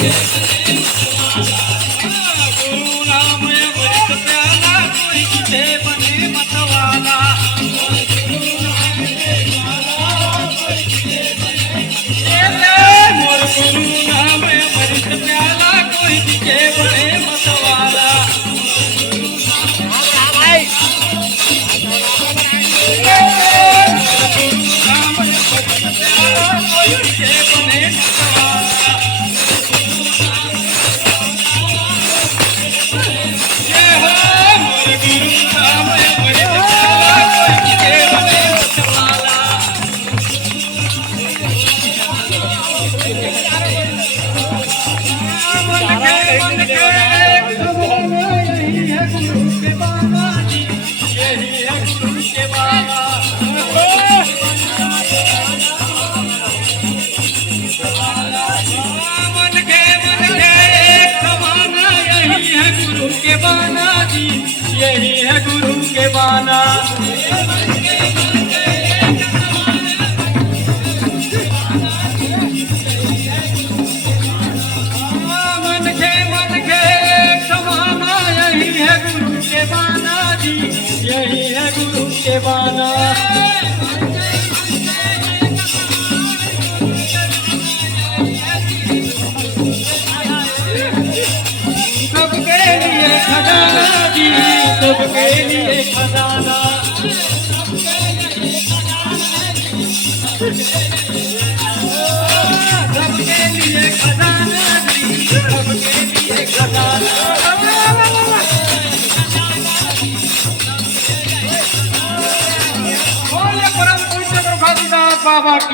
गुरु नाम अमृत प्याला कोई किसे बने मतवाला। मोर गुरु नाम अमृत प्याला कोई किसे बने मतवाला। यही है गुरु के बाना। मन के समाना यही है गुरु के बाना जी, यही है गुरु के बाना। सबके लिए खजाना जी, सबके लिए खजाना। सबके लिए खजाना जी, सबके लिए खजाना। बोले परम पूज्य प्रभातीदास बाबा की।